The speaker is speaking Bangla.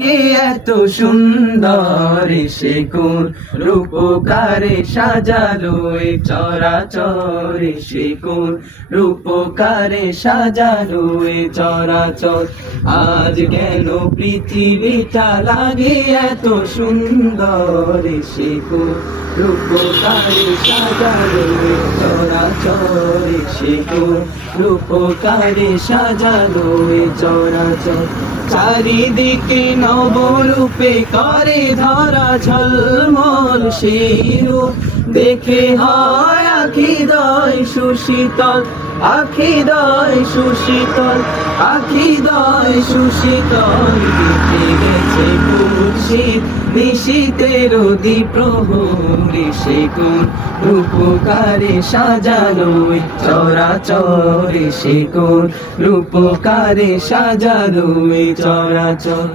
এত সুন্দর সে কোন রূপকারে সাজালো এ চরাচর, সে কোন রূপকারে সাজালো এ চরাচর। আজ কেন পৃথিবীটা লাগে এত সুন্দর, সে কোন রূপকারে সাজালো এ চরাচর, সে কোন রূপকারে সাজালো এ চরাচর। চারিদিকে নবরূপে করে ধরা ঝলমল সেই রূপ দেখে হয় আখিদয় সুশীতল, আখিদয় সুশীতল, আখিদয় সুশীতল। কেটে গেছে খুশির নিশীতের দ্বীপ্রহরী, সে কোন রূপকারে সাজালো এ চরাচর, সে কোন রূপকারে সাজালো এ চরাচর।